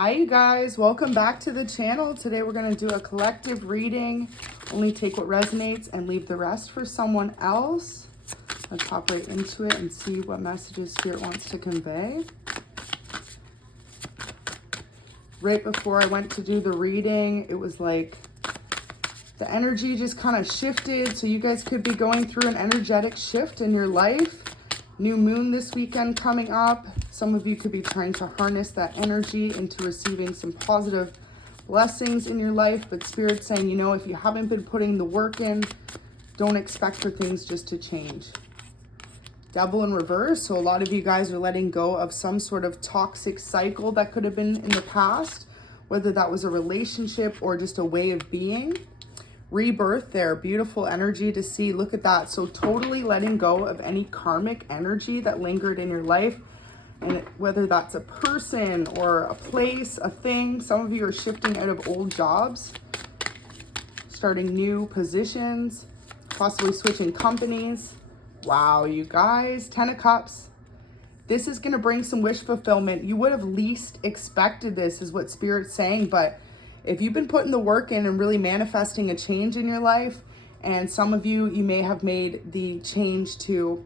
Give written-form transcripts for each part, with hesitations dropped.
Hi you guys, welcome back to the channel. Today we're going to do a collective reading. Only take what resonates and leave the rest for someone else. Let's hop right into it and see what messages Spirit wants to convey. Right before I went to do the reading, it was like the energy just kind of shifted. So you guys could be going through an energetic shift in your life. New moon this weekend coming up. Some of you could be trying to harness that energy into receiving some positive blessings in your life. But Spirit's saying, you know, if you haven't been putting the work in, don't expect for things just to change. Devil in reverse. So a lot of you guys are letting go of some sort of toxic cycle that could have been in the past, whether that was a relationship or just a way of being. Rebirth there, beautiful energy to see. Look at that. So totally letting go of any karmic energy that lingered in your life. And whether that's a person or a place, a thing. Some of you are shifting out of old jobs, starting new positions, possibly switching companies. Wow, you guys, 10 of Cups. This is going to bring some wish fulfillment. You would have least expected this, is what Spirit's saying. But if you've been putting the work in and really manifesting a change in your life, and some of you, you may have made the change to,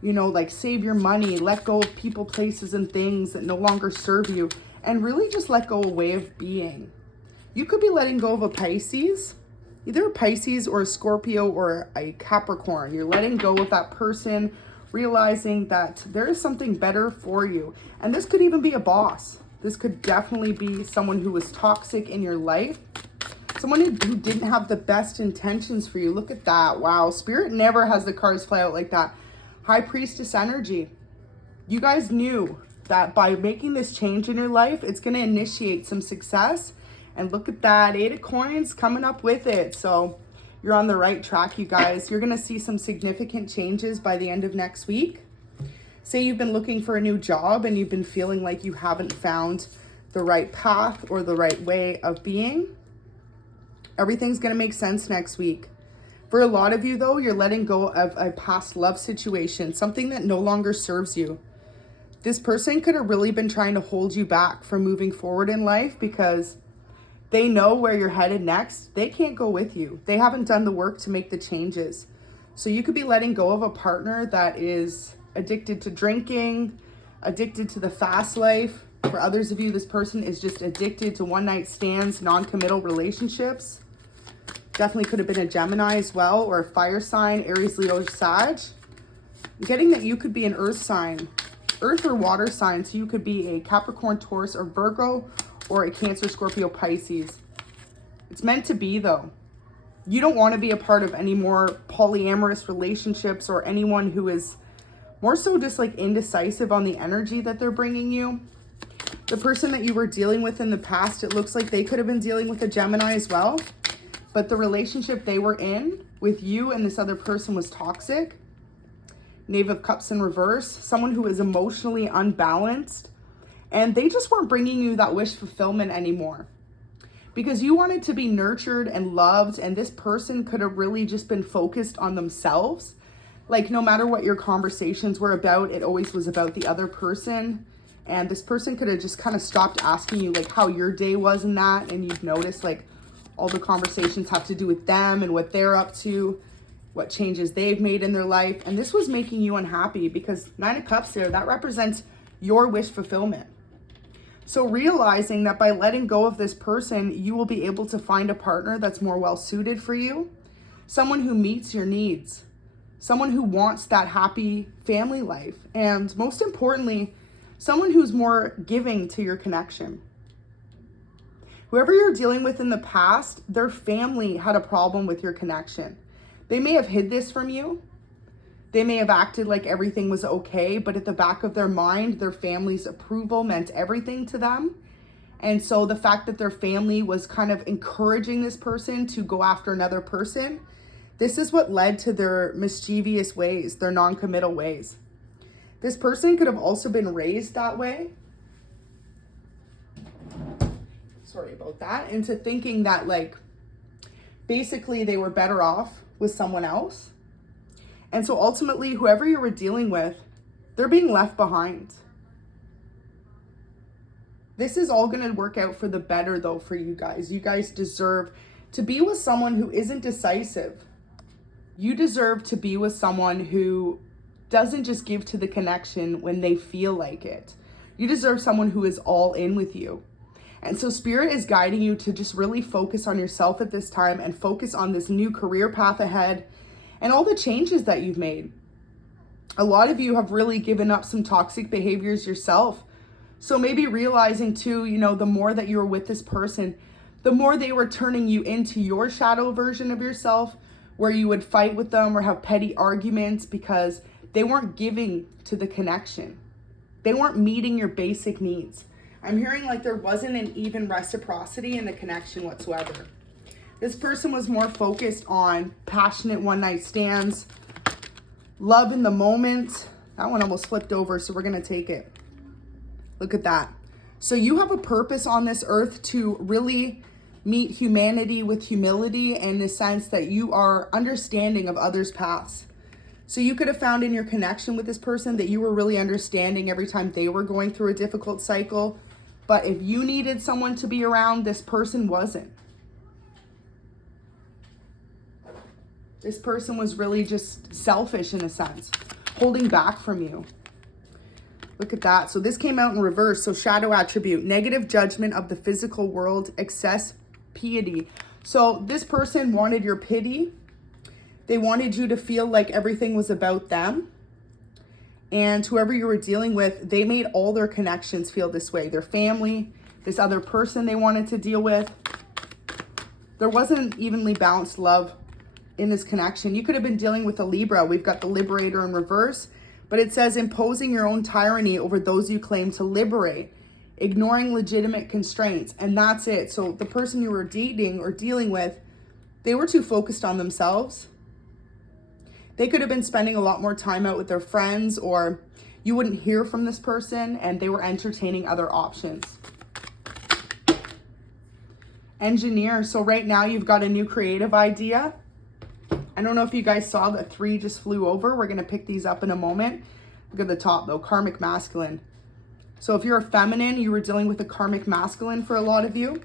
you know, like save your money, let go of people, places, and things that no longer serve you, and really just let go of a way of being. You could be letting go of a Pisces, either a Pisces or a Scorpio or a Capricorn. You're letting go of that person, realizing that there is something better for you. And this could even be a boss. This could definitely be someone who was toxic in your life. Someone who didn't have the best intentions for you. Look at that. Wow. Spirit never has the cards fly out like that. High Priestess energy. You guys knew that by making this change in your life, it's going to initiate some success. And look at that. 8 of Coins coming up with it. So you're on the right track, you guys. You're going to see some significant changes by the end of next week. Say you've been looking for a new job and you've been feeling like you haven't found the right path or the right way of being. Everything's going to make sense next week. For a lot of you, though, you're letting go of a past love situation, something that no longer serves you. This person could have really been trying to hold you back from moving forward in life because they know where you're headed next. They can't go with you. They haven't done the work to make the changes. So you could be letting go of a partner that is addicted to drinking, addicted to the fast life. For others of you, this person is just addicted to one-night stands, non-committal relationships. Definitely could have been a Gemini as well, or a fire sign, Aries, Leo, Sag. I'm getting that you could be an earth sign, earth or water sign. So you could be a Capricorn, Taurus, or Virgo, or a Cancer, Scorpio, Pisces. It's meant to be, though. You don't want to be a part of any more polyamorous relationships or anyone who is more so just like indecisive on the energy that they're bringing you. The person that you were dealing with in the past, it looks like they could have been dealing with a Gemini as well. But the relationship they were in with you and this other person was toxic. Knave of Cups in reverse. Someone who is emotionally unbalanced. And they just weren't bringing you that wish fulfillment anymore. Because you wanted to be nurtured and loved. And this person could have really just been focused on themselves. Like no matter what your conversations were about, it always was about the other person. And this person could have just kind of stopped asking you like how your day was and that. And you've noticed like all the conversations have to do with them and what they're up to, what changes they've made in their life. And this was making you unhappy because 9 of Cups there, that represents your wish fulfillment. So realizing that by letting go of this person, you will be able to find a partner that's more well suited for you. Someone who meets your needs. Someone who wants that happy family life. And most importantly, someone who's more giving to your connection. Whoever you're dealing with in the past, their family had a problem with your connection. They may have hid this from you. They may have acted like everything was okay, but at the back of their mind, their family's approval meant everything to them. And so the fact that their family was kind of encouraging this person to go after another person, this is what led to their mischievous ways, their non-committal ways. This person could have also been raised that way. Sorry about that. Into thinking that like, basically they were better off with someone else. And so ultimately, whoever you were dealing with, they're being left behind. This is all going to work out for the better though for you guys. You guys deserve to be with someone who isn't decisive. You deserve to be with someone who doesn't just give to the connection when they feel like it. You deserve someone who is all in with you. And so Spirit is guiding you to just really focus on yourself at this time and focus on this new career path ahead and all the changes that you've made. A lot of you have really given up some toxic behaviors yourself. So maybe realizing too, the more that you were with this person, the more they were turning you into your shadow version of yourself, where you would fight with them or have petty arguments because they weren't giving to the connection. They weren't meeting your basic needs. I'm hearing like there wasn't an even reciprocity in the connection whatsoever. This person was more focused on passionate one-night stands, love in the moment. That one almost flipped over, so we're going to take it. Look at that. So you have a purpose on this earth to really meet humanity with humility, in the sense that you are understanding of others' paths. So you could have found in your connection with this person that you were really understanding every time they were going through a difficult cycle. But if you needed someone to be around, this person wasn't. This person was really just selfish in a sense, holding back from you. Look at that. So this came out in reverse. So shadow attribute, negative judgment of the physical world, excess piety. So this person wanted your pity. They wanted you to feel like everything was about them. And whoever you were dealing with, they made all their connections feel this way. Their family, this other person they wanted to deal with. There wasn't evenly balanced love in this connection. You could have been dealing with a Libra. We've got the Liberator in reverse, but it says imposing your own tyranny over those you claim to liberate, ignoring legitimate constraints. And that's it. So the person you were dating or dealing with, they were too focused on themselves. They could have been spending a lot more time out with their friends, or you wouldn't hear from this person and they were entertaining other options. Engineer. So right now you've got a new creative idea. I don't know if you guys saw that 3 just flew over. We're going to pick these up in a moment. Look at the top though, karmic masculine. So if you're a feminine, you were dealing with a karmic masculine for a lot of you.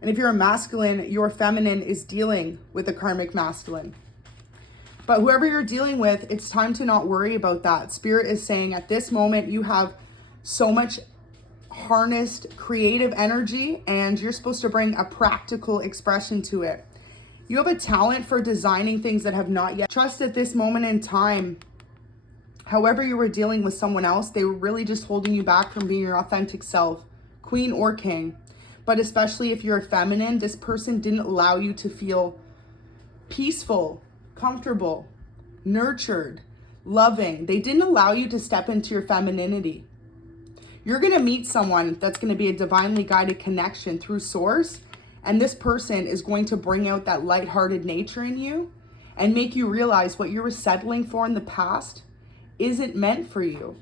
And if you're a masculine, your feminine is dealing with a karmic masculine. But whoever you're dealing with, it's time to not worry about that. Spirit is saying at this moment, you have so much harnessed creative energy and you're supposed to bring a practical expression to it. You have a talent for designing things that have not yet. Trust at this moment in time, however you were dealing with someone else, they were really just holding you back from being your authentic self, queen or king. But especially if you're a feminine, this person didn't allow you to feel peaceful, comfortable, nurtured, loving. They didn't allow you to step into your femininity. You're going to meet someone that's going to be a divinely guided connection through source. And this person is going to bring out that lighthearted nature in you and make you realize what you were settling for in the past isn't meant for you.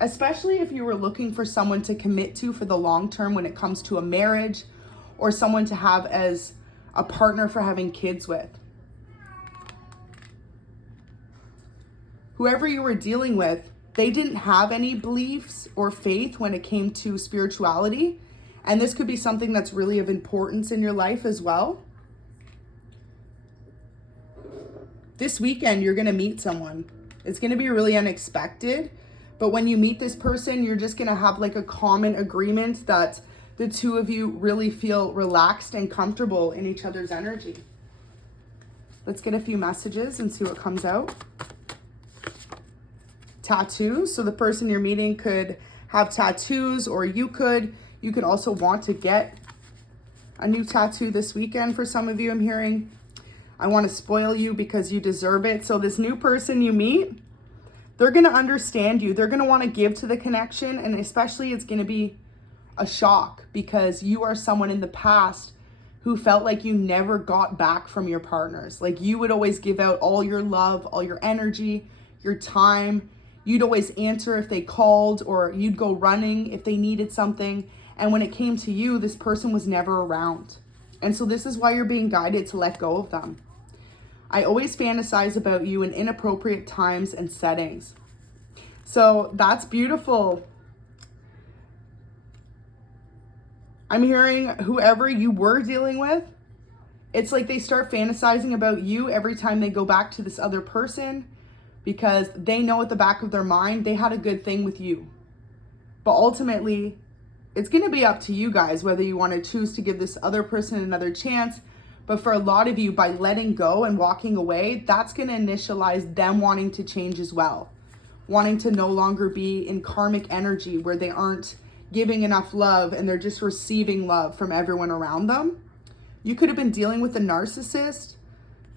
Especially if you were looking for someone to commit to for the long term when it comes to a marriage, or someone to have as a partner for having kids with. Whoever you were dealing with, they didn't have any beliefs or faith when it came to spirituality. And this could be something that's really of importance in your life as well. This weekend, you're going to meet someone. It's going to be really unexpected. But when you meet this person, you're just going to have like a common agreement that the two of you really feel relaxed and comfortable in each other's energy. Let's get a few messages and see what comes out. Tattoos. So the person you're meeting could have tattoos, or you could also want to get a new tattoo this weekend. For some of you, I'm hearing, I want to spoil you because you deserve it. So this new person you meet, they're going to understand you. They're going to want to give to the connection. And especially it's going to be a shock because you are someone in the past who felt like you never got back from your partners. Like you would always give out all your love, all your energy, your time. You'd always answer if they called, or you'd go running if they needed something. And when it came to you, this person was never around. And so this is why you're being guided to let go of them. I always fantasize about you in inappropriate times and settings. So that's beautiful. I'm hearing whoever you were dealing with, it's like they start fantasizing about you every time they go back to this other person, because they know at the back of their mind they had a good thing with you. But ultimately, it's going to be up to you guys whether you want to choose to give this other person another chance. But for a lot of you, by letting go and walking away, that's going to initialize them wanting to change as well. Wanting to no longer be in karmic energy where they aren't giving enough love and they're just receiving love from everyone around them. You could have been dealing with a narcissist.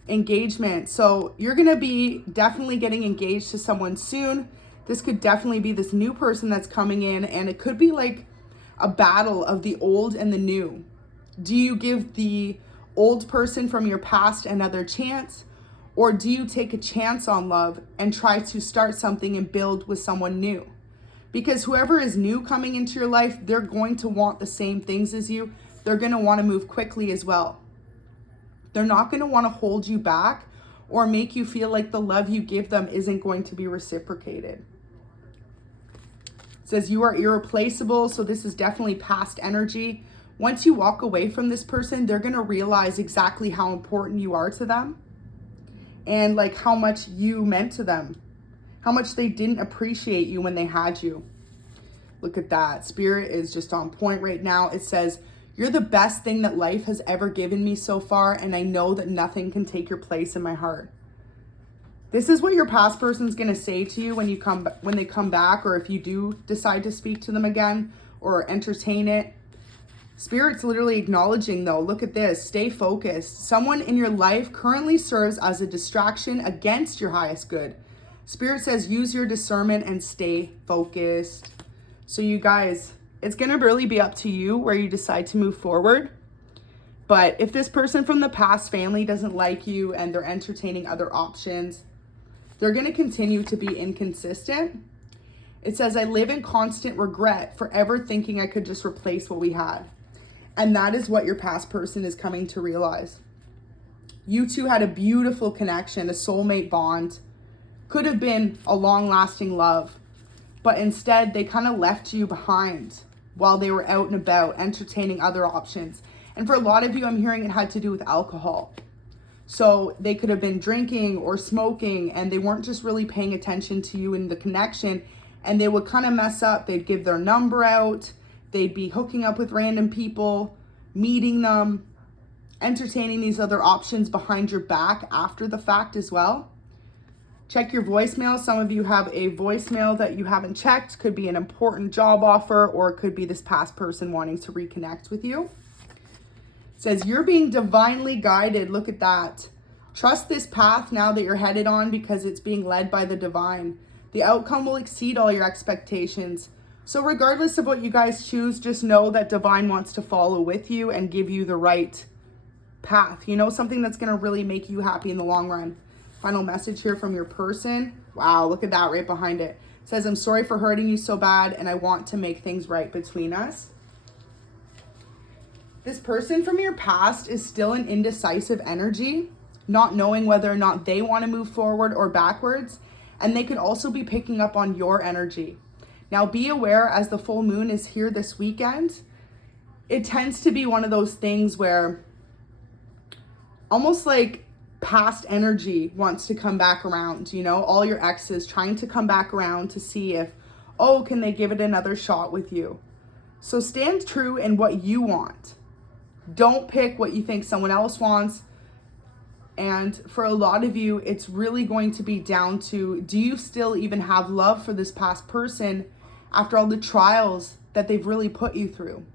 Engagement. So you're going to be definitely getting engaged to someone soon. This could definitely be this new person that's coming in, and it could be like a battle of the old and the new. Do you give the old person from your past another chance, or do you take a chance on love and try to start something and build with someone new? Because whoever is new coming into your life, they're going to want the same things as you. They're going to want to move quickly as well. They're not going to want to hold you back or make you feel like the love you give them isn't going to be reciprocated. It says you are irreplaceable. So this is definitely past energy. Once you walk away from this person, they're going to realize exactly how important you are to them and like how much you meant to them, how much they didn't appreciate you when they had you. Look at that. Spirit is just on point right now. It says, you're the best thing that life has ever given me so far, and I know that nothing can take your place in my heart. This is what your past person's going to say to you when they come back, or if you do decide to speak to them again or entertain it. Spirit's literally acknowledging, though, look at this, stay focused. Someone in your life currently serves as a distraction against your highest good. Spirit says use your discernment and stay focused. So you guys, it's going to really be up to you where you decide to move forward. But if this person from the past family doesn't like you and they're entertaining other options, they're going to continue to be inconsistent. It says, I live in constant regret, forever thinking I could just replace what we had. And that is what your past person is coming to realize. You two had a beautiful connection, a soulmate bond. Could have been a long-lasting love. But instead, they kind of left you behind while they were out and about, entertaining other options. And for a lot of you, I'm hearing it had to do with alcohol. So they could have been drinking or smoking, and they weren't just really paying attention to you in the connection, and they would kind of mess up. They'd give their number out. They'd be hooking up with random people, meeting them, entertaining these other options behind your back after the fact as well. Check your voicemail. Some of you have a voicemail that you haven't checked. Could be an important job offer, or it could be this past person wanting to reconnect with you. It says you're being divinely guided. Look at that. Trust this path now that you're headed on because it's being led by the divine. The outcome will exceed all your expectations. So regardless of what you guys choose, just know that divine wants to follow with you and give you the right path. You know, something that's going to really make you happy in the long run. Final message here from your person. Wow, look at that right behind it. It says, I'm sorry for hurting you so bad, and I want to make things right between us. This person from your past is still an indecisive energy, not knowing whether or not they want to move forward or backwards. And they could also be picking up on your energy. Now be aware, as the full moon is here this weekend, it tends to be one of those things where almost like past energy wants to come back around, you know, all your exes trying to come back around to see if, oh, can they give it another shot with you? So stand true in what you want. Don't pick what you think someone else wants. And for a lot of you, it's really going to be down to, do you still even have love for this past person after all the trials that they've really put you through?